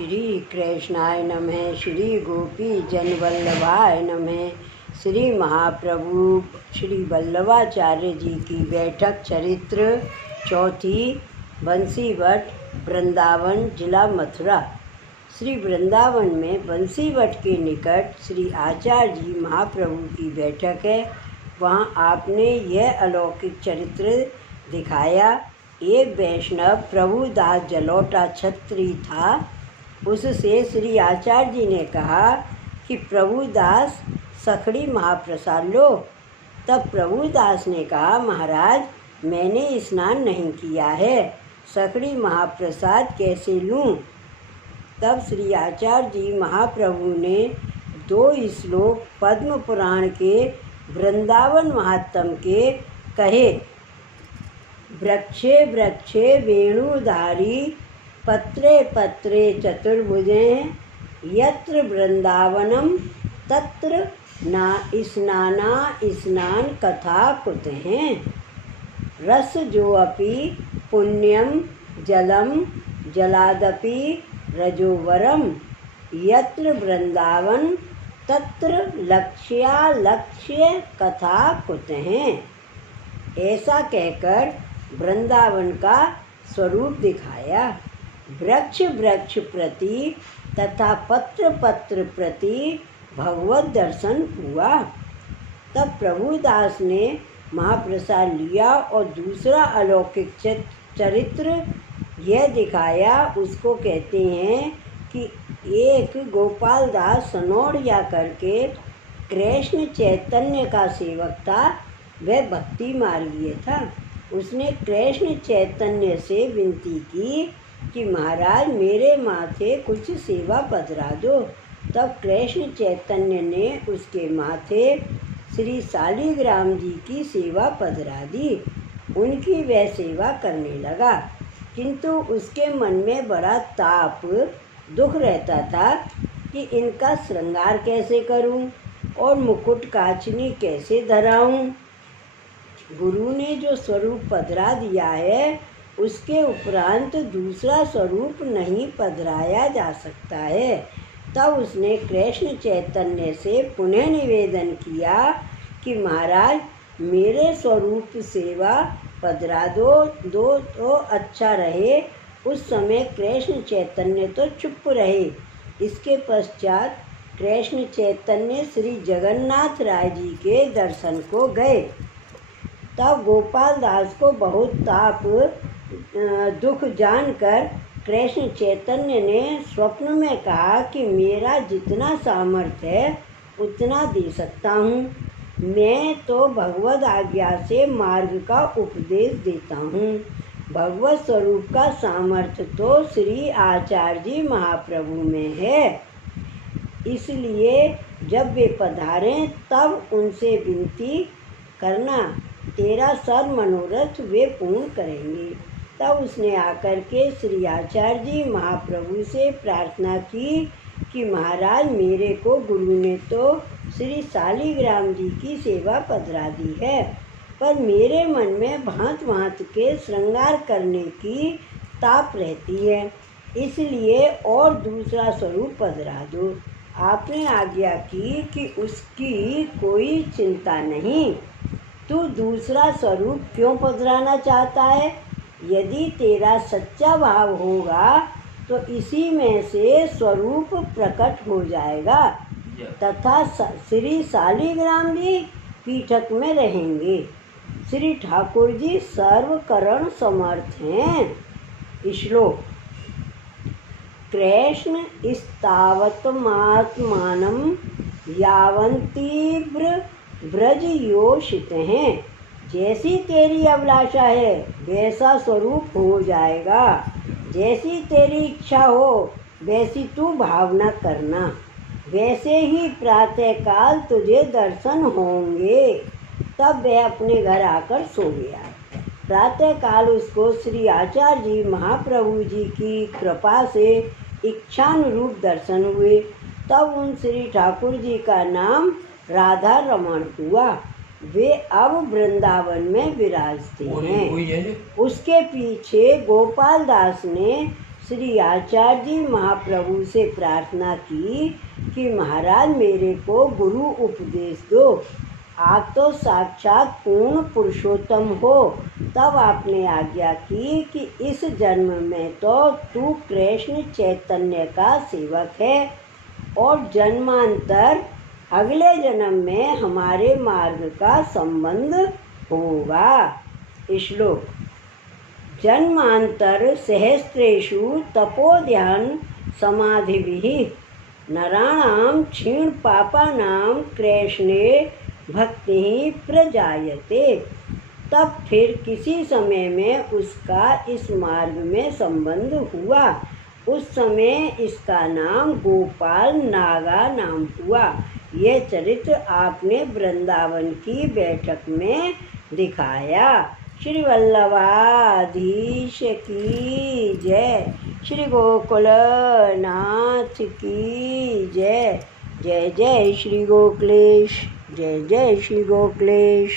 श्री कृष्णाय नमः। श्री गोपी जन वल्लभाय नमः। श्री महाप्रभु श्री वल्लभाचार्य जी की बैठक चरित्र चौथी। बंसीवट वृंदावन जिला मथुरा। श्री वृंदावन में बंसीवट के निकट श्री आचार्य जी महाप्रभु की बैठक है। वहाँ आपने यह अलौकिक चरित्र दिखाया। एक वैष्णव प्रभुदास जलोटा छत्री था। उससे श्री आचार्य जी ने कहा कि प्रभुदास सखड़ी महाप्रसाद लो। तब प्रभुदास ने कहा, महाराज मैंने स्नान नहीं किया है, सखड़ी महाप्रसाद कैसे लूँ। तब श्री आचार्य जी महाप्रभु ने 2 श्लोक पद्म पुराण के वृंदावन महात्म के कहे। वृक्षे वृक्षे वेणुधारी पत्रे पत्रे चतुर्भुजे यत्र वृंदावनम तत्र ना स्नाना स्नान कथा कुतः। रस जो अपि पुण्यम जलम जलादपि रजोवरम यत्र वृंदावन तत्र लक्ष्य कथा कुतः। ऐसा कहकर वृंदावन का स्वरूप दिखाया। वृक्ष वृक्ष प्रति तथा पत्र पत्र प्रति भगवत दर्शन हुआ। तब प्रभुदास ने महाप्रसाद लिया और दूसरा अलौकिक चरित्र यह दिखाया। उसको कहते हैं कि एक गोपाल दास सनौड़िया करके कृष्ण चैतन्य का सेवक था। वह भक्ति मार्गीय था। उसने कृष्ण चैतन्य से विनती की कि महाराज मेरे माथे कुछ सेवा पधरा दो। तब कृष्ण चैतन्य ने उसके माथे श्री शालिग्राम जी की सेवा पधरा दी। उनकी वह सेवा करने लगा, किंतु उसके मन में बड़ा ताप दुख रहता था कि इनका श्रृंगार कैसे करूं और मुकुट काचनी कैसे धराऊं। गुरु ने जो स्वरूप पधरा दिया है उसके उपरांत दूसरा स्वरूप नहीं पधराया जा सकता है। तब उसने कृष्ण चैतन्य से पुनः निवेदन किया कि महाराज मेरे स्वरूप सेवा पधरा दो तो अच्छा रहे। उस समय कृष्ण चैतन्य तो चुप रहे। इसके पश्चात कृष्ण चैतन्य श्री जगन्नाथ राय जी के दर्शन को गए। तब गोपाल दास को बहुत ताप दुख जानकर कृष्ण चैतन्य ने स्वप्न में कहा कि मेरा जितना सामर्थ्य है उतना दे सकता हूँ। मैं तो भगवद आज्ञा से मार्ग का उपदेश देता हूँ। भगवत स्वरूप का सामर्थ्य तो श्री आचार्य जी महाप्रभु में है। इसलिए जब वे पधारें तब उनसे विनती करना, तेरा सब मनोरथ वे पूर्ण करेंगे। तब उसने आकर के श्री आचार्य जी महाप्रभु से प्रार्थना की कि महाराज मेरे को गुरु ने तो श्री शालिग्राम जी की सेवा पधरा दी है, पर मेरे मन में भांत भांत के श्रृंगार करने की ताप रहती है, इसलिए और दूसरा स्वरूप पधरा दो। आपने आज्ञा की कि उसकी कोई चिंता नहीं। तू दूसरा स्वरूप क्यों पधराना चाहता है? यदि तेरा सच्चा भाव होगा तो इसी में से स्वरूप प्रकट हो जाएगा तथा श्री शालिग्राम जी पीठक में रहेंगे। श्री ठाकुर जी सर्वकरण समर्थ हैं। श्लोक। कृष्ण स्तावतमात्मानं यावन्तीव्र ब्रज योषित हैं। जैसी तेरी अभिलाषा है वैसा स्वरूप हो जाएगा। जैसी तेरी इच्छा हो वैसी तू भावना करना। वैसे ही प्रातःकाल तुझे दर्शन होंगे। तब वह अपने घर आकर सो गया। प्रातःकाल उसको श्री आचार्य जी महाप्रभु जी की कृपा से इच्छानुरूप दर्शन हुए। तब उन श्री ठाकुर जी का नाम राधा रमण हुआ। वे अब वृंदावन में विराजते हैं। उसके पीछे गोपाल दास ने श्री आचार्य जी महाप्रभु से प्रार्थना की कि महाराज मेरे को गुरु उपदेश दो। आप तो साक्षात पूर्ण पुरुषोत्तम हो। तब आपने आज्ञा की कि इस जन्म में तो तू कृष्ण चैतन्य का सेवक है और जन्मांतर अगले जन्म में हमारे मार्ग का संबंध होगा। श्लोक। जन्मांतर सहस्रेषु तपोध्यान समाधिभिः नराणां क्षीण पापानां कृष्णे भक्ति प्रजायते। तब फिर किसी समय में उसका इस मार्ग में संबंध हुआ। उस समय इसका नाम गोपाल नागा नाम हुआ। यह चरित्र आपने वृंदावन की बैठक में दिखाया। श्री वल्लभाधीश की जय। श्री गोकुल नाथ की जय। जय जय श्री गोकुलेश। जय जय श्री गोकुलेश।